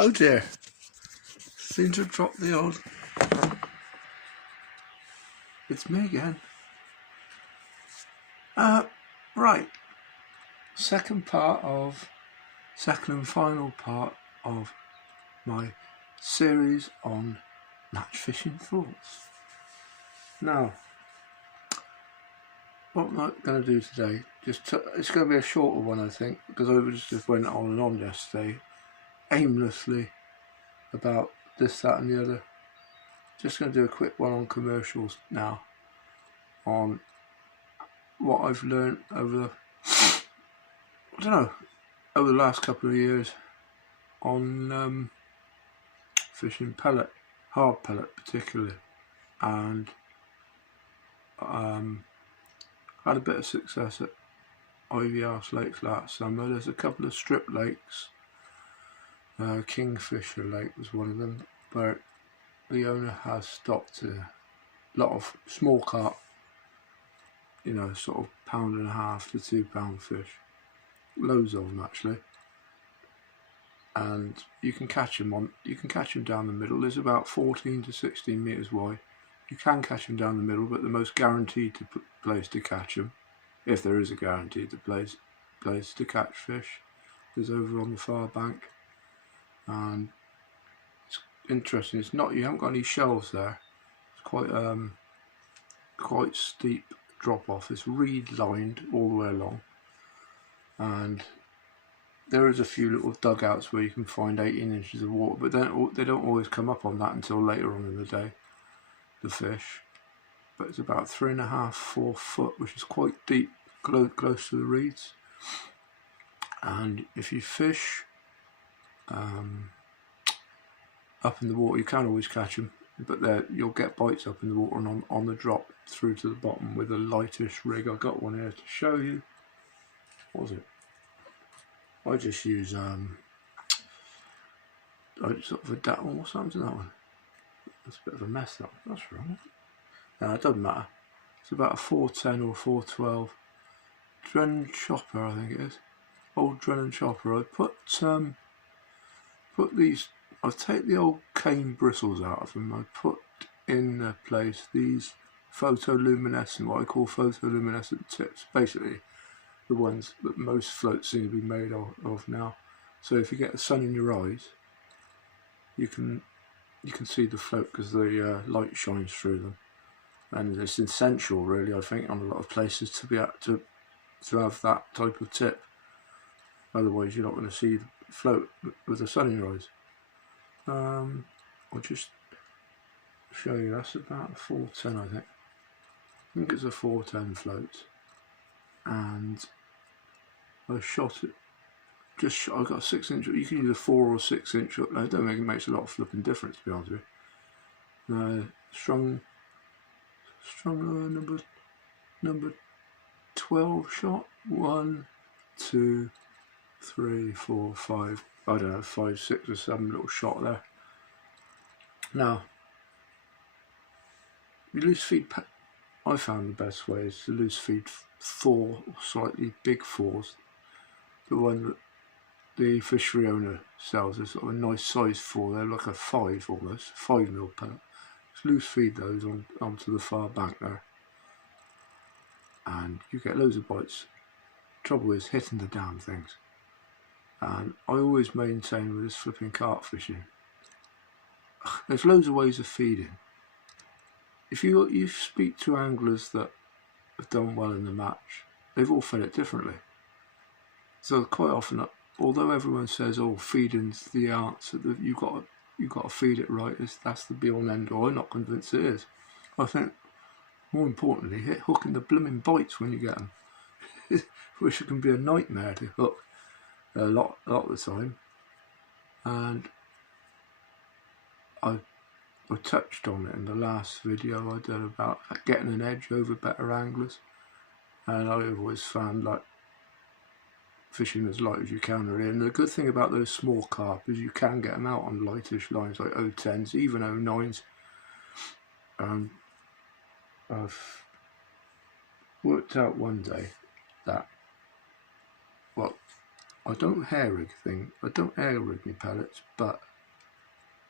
Oh dear, seem to have dropped the old. It's me again. Right, second and final part of my series on match fishing thoughts. Now, what I'm going to do today, it's going to be a shorter one, I think, because I just went on and on yesterday, aimlessly, about this, that and the other. Just going to do a quick one on commercials now, on what I've learned over the last couple of years on fishing pellet, hard pellet particularly, and had a bit of success at Ivy House Lakes last summer. There's a couple of strip lakes, Kingfisher Lake was one of them, where the owner has stocked a lot of small carp, sort of £1.5 to £2 fish, loads of them actually, and you can catch them down the middle. There's about 14 to 16 metres wide. You can catch them down the middle, but the most guaranteed place to catch them, if there is a guaranteed place to catch fish, is over on the far bank. And it's interesting. You haven't got any shelves there. It's quite steep drop off. It's reed lined all the way along, and there is a few little dugouts where you can find 18 inches of water, but they don't always come up on that until later on in the day, the fish. But it's about 3.5 to 4 foot, which is quite deep, close to the reeds. And if you fish up in the water, you can always catch them, but you'll get bites up in the water and on the drop through to the bottom with a lightish rig. I've got one here to show you. What was it? I just use what's happened to that one? That's a bit of a mess. That's wrong. No, it doesn't matter. It's about a 410 or 412 Drennan chopper, I think it is. Old Drennan chopper. I put these. I take the old cane bristles out of them. I put in their place these what I call photoluminescent tips. Basically, the ones that most floats seem to be made of now. So if you get the sun in your eyes, you can see the float because the light shines through them. And it's essential, really, I think, on a lot of places to be able to have that type of tip. Otherwise, you're not going to see the float with the sun in your eyes. I'll just show you. That's about a 410, I think. I think it's a 410 float, and I shot it. I got a 6-inch. You can use a 4 or 6 inch. I don't think it makes a lot of flipping difference, to be honest with you. Strung number 12 shot. 1, 2, 3, 4, 5. I don't know, 5, 6 or 7 little shot there. Now, you loose feed. I found the best way is to loose feed 4 or slightly big 4s. The one that the fishery owner sells is sort of a nice size 4. They're like a 5 almost, 5mm pellet. Just loose feed those onto the far bank there, and you get loads of bites. Trouble is hitting the damn things. And I always maintain with this flipping carp fishing, there's loads of ways of feeding. If you speak to anglers that have done well in the match, they've all fed it differently. So quite often, although everyone says, "Oh, feeding's the answer," that you've got to feed it right. That's the be all and end all. I'm not convinced it is. I think more importantly, hooking the blooming bites when you get them, which can be a nightmare to hook a lot of the time. And I touched on it in the last video I did about getting an edge over better anglers, and I've always found like fishing as light as you can really. And the good thing about those small carp is you can get them out on lightish lines like 010s, even 09s. I've worked out one day that, well, I don't air rig my pellets, but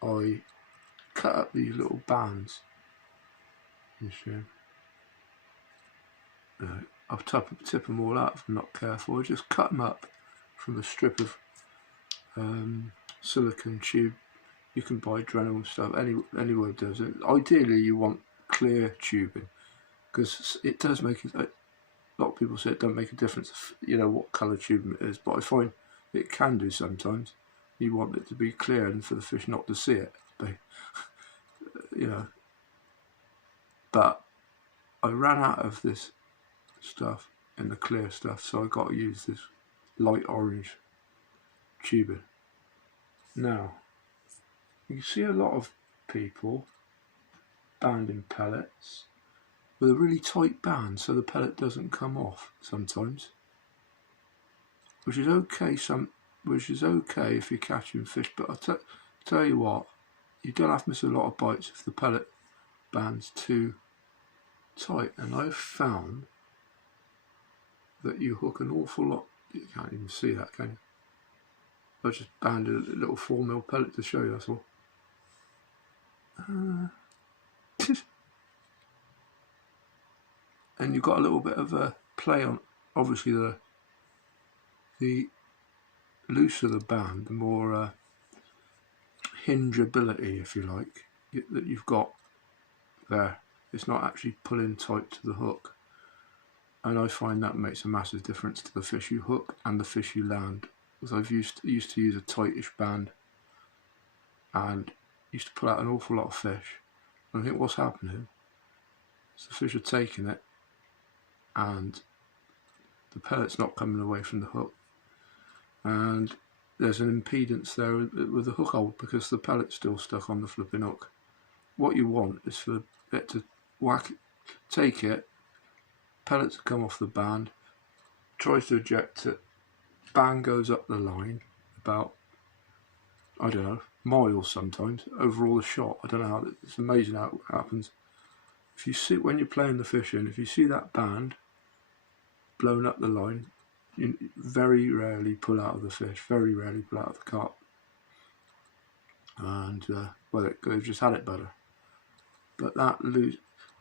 I cut up these little bands. You see, I'll tip them all out if I'm not careful. I just cut them up from a strip of silicone tube. You can buy Dremel stuff anywhere does it. Ideally, you want clear tubing because it does make it. A lot of people say it don't make a difference, what colour tubing it is, but I find it can do sometimes. You want it to be clear and for the fish not to see it, But I ran out of this stuff in the clear stuff, so I got to use this light orange tubing. Now, you see a lot of people banding pellets with a really tight band so the pellet doesn't come off sometimes, which is okay if you're catching fish, but I tell you what, you don't have to miss a lot of bites if the pellet band's too tight. And I've found that you hook an awful lot. You can't even see that, can you? I just banded a little 4mm pellet to show you, that's all. And you've got a little bit of a play on, obviously the looser the band, the more hingeability, if you like, that you've got there. It's not actually pulling tight to the hook, and I find that makes a massive difference to the fish you hook and the fish you land. Because I've used to use a tightish band and used to pull out an awful lot of fish. And I think what's happening is the fish are taking it and the pellet's not coming away from the hook, and there's an impedance there with the hook hold because the pellet's still stuck on the flipping hook. What you want is for it to take it, pellet to come off the band, tries to eject it, bang goes up the line about, I don't know, miles sometimes over all the shot. I don't know how, it's amazing how it happens. If you see, when you're playing the fish in, if you see that band blown up the line, you very rarely pull out of the fish, very rarely pull out of the carp. And well, they've just had it better. But that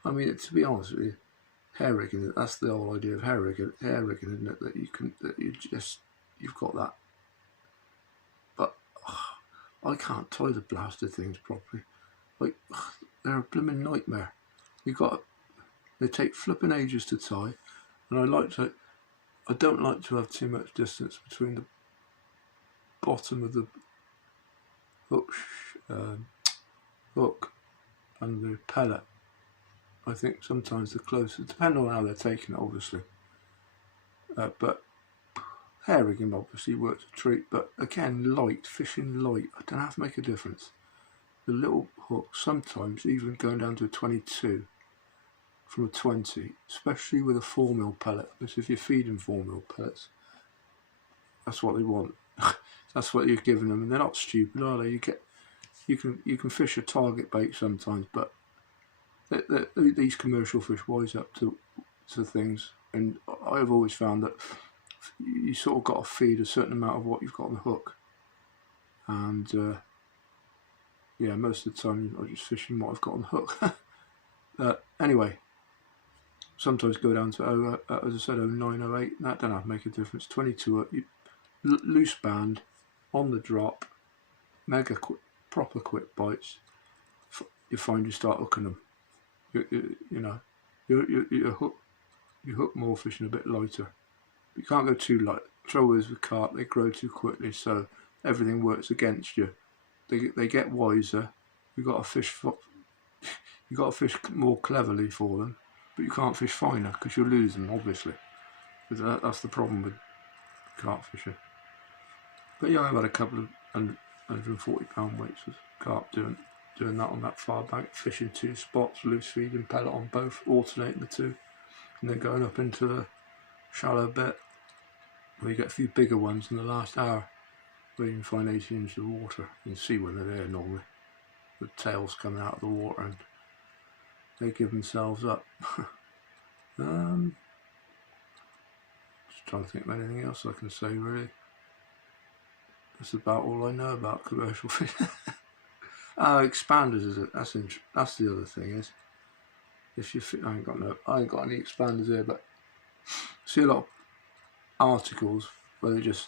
I mean, to be honest with you, hair rigging, that's the whole idea of hair rigging, isn't it? You've got that. But I can't tie the blasted things properly. Like, they're a blooming nightmare. They take flipping ages to tie, and I don't like to have too much distance between the bottom of the hook and the pellet. I think sometimes the closer, depending on how they're taking it, obviously. But hair rigging obviously works a treat. But again, fishing light, I don't have to make a difference. The little hook, sometimes even going down to a 22 from a 20, especially with a 4mm pellet, because if you're feeding 4mm pellets, that's what they want. That's what you're giving them, and they're not stupid, are they? You can fish a target bait sometimes, but these commercial fish wise up to things, and I've always found that you sort of got to feed a certain amount of what you've got on the hook, and yeah, most of the time I'm just fishing what I've got on the hook. Anyway, sometimes go down to as I said, 09, 08. That don't have to make a difference. 22 loose band on the drop, mega quick, proper quick bites. You find you start hooking them. You hook more fish and a bit lighter. You can't go too light. Trouble is with carp, they grow too quickly, so everything works against you. They get wiser. You got to fish more cleverly for them, but you can't fish finer because you'll lose them, obviously. That's the problem with carp fishing. But yeah, I've had a couple of 140-pound weights of carp doing that on that far bank, fishing 2 spots, loose feeding, pellet on both, alternating the two, and then going up into the shallow bit where you get a few bigger ones in the last hour where you can find 18 inches of water. You can see when they're there normally, the tails coming out of the water, and they give themselves up. Just trying to think of anything else I can say, really. That's about all I know about commercial fishing. Expanders is it? That's the other thing is, if you I ain't got any expanders here, but I see a lot of articles where they just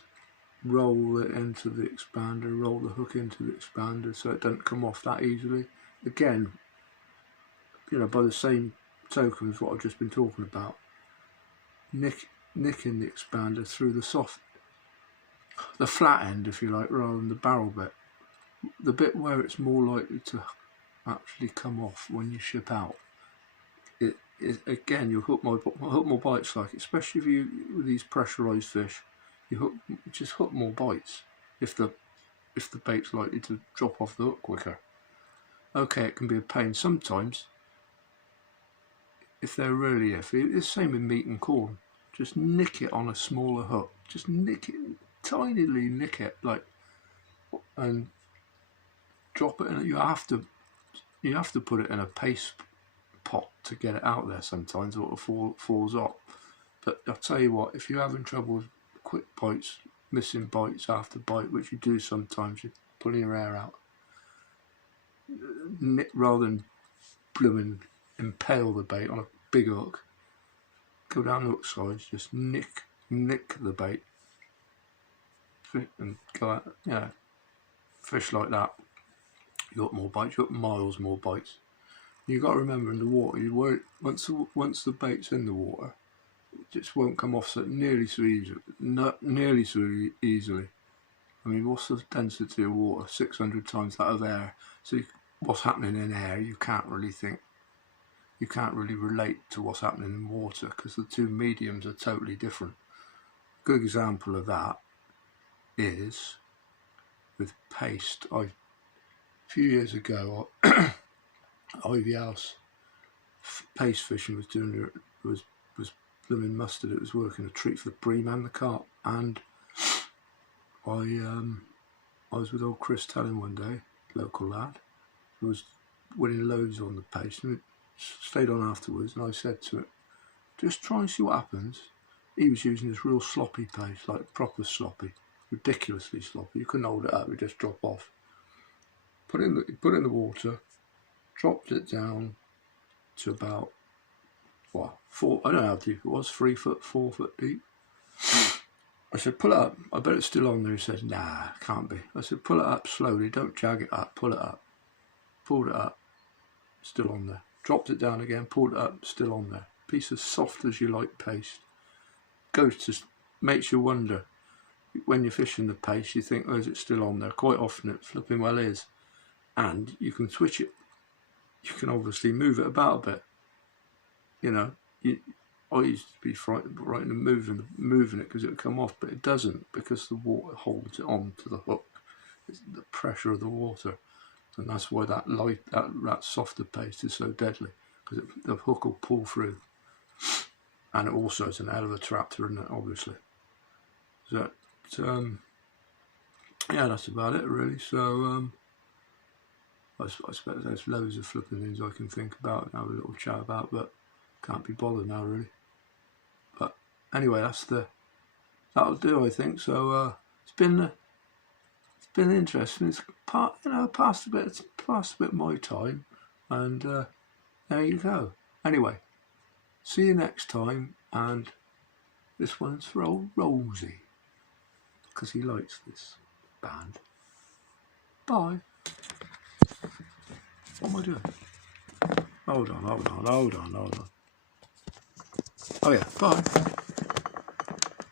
roll it into the expander, roll the hook into the expander, so it doesn't come off that easily. Again, by the same token as what I've just been talking about, nicking the expander through the flat end, if you like, rather than the barrel bit. The bit where it's more likely to actually come off when you ship out. Again, you'll hook more bites, like, especially if you with these pressurized fish, you just hook more bites if the bait's likely to drop off the hook quicker. Okay, it can be a pain sometimes if they're really iffy. It's the same with meat and corn. Just nick it on a smaller hook. Just nick it, tinily nick it, and drop it in. You have to put it in a paste pot to get it out there sometimes, or it falls off. But I'll tell you what, if you're having trouble with quick bites, missing bites after bite, which you do sometimes, you're pulling your hair out, rather than blooming impale the bait on a big hook, go down the hook sides, just nick the bait and go out. Fish like that, you got more bites, you got miles more bites. You've got to remember, in the water, once the bait's in the water, it just won't come off nearly so easily. I mean, what's the density of water? 600 times that of air. So what's happening in air, you can't really relate to what's happening in water, because the two mediums are totally different. A good example of that is with paste. A few years ago, Ivy House paste fishing was blooming mustard. It was working a treat for the bream and the carp, and I was with old Chris Telling one day, local lad, who was winning loads on the paste, and we stayed on afterwards, and I said to him, just try and see what happens. He was using this real sloppy paste, like proper sloppy, ridiculously sloppy. You couldn't hold it up, it would just drop off. Put it in the water, dropped it down to about, I don't know how deep it was, 3 foot, 4 foot deep. I said, pull it up. I bet it's still on there. He says, nah, can't be. I said, pull it up slowly, don't jag it up, pull it up. Pulled it up, still on there. Dropped it down again, pulled it up, still on there. Piece as soft as you like paste. Makes you wonder, when you're fishing the paste, you think, oh, is it still on there? Quite often it flipping well is. And you can switch it. You can obviously move it about a bit. I used to be frightened and moving it because it would come off, but it doesn't, because the water holds it on to the hook. It's the pressure of the water, and that's why that softer paste is so deadly, because the hook will pull through, and it also is an hell of a trapper, isn't it? Obviously. So, that's about it really. So, I suppose there's loads of flipping things I can think about and have a little chat about, but can't be bothered now really. But anyway, that'll do, I think. So it's been interesting. It's passed a bit my time, and there you go. Anyway, see you next time, and this one's for old Rosie, because he likes this band. Bye. What am I doing? Hold on. Oh yeah, bye.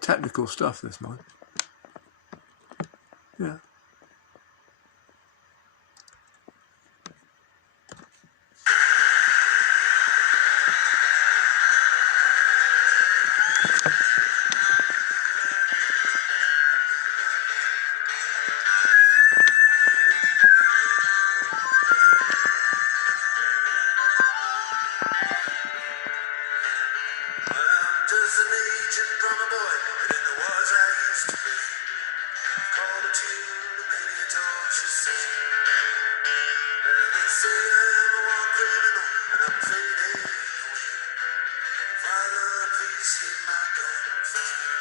Technical stuff, this mine. Yeah. Just an agent drummer boy, and in the wars I used to be. Called a tune to many a torture scene. And they say I'm a war criminal, and I'm fading away. Father, please hear my confession.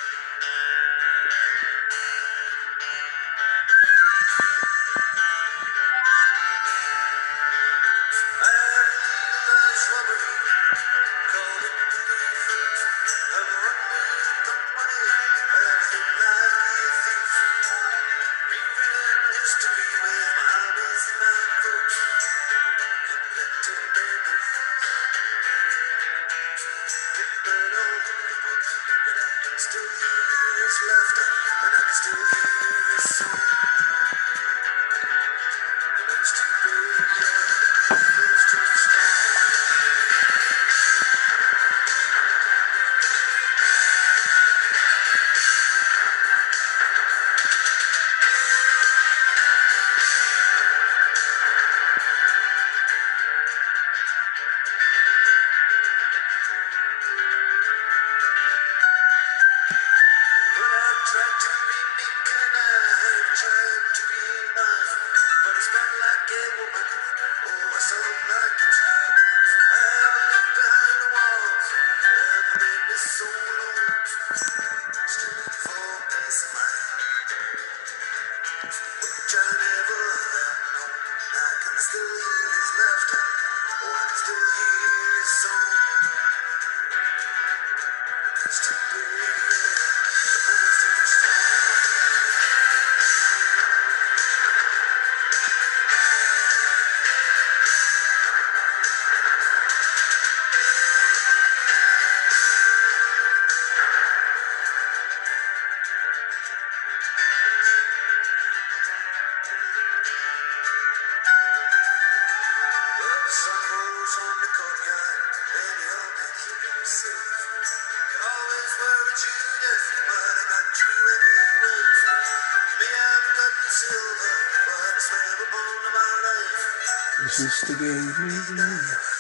The sister gave me the...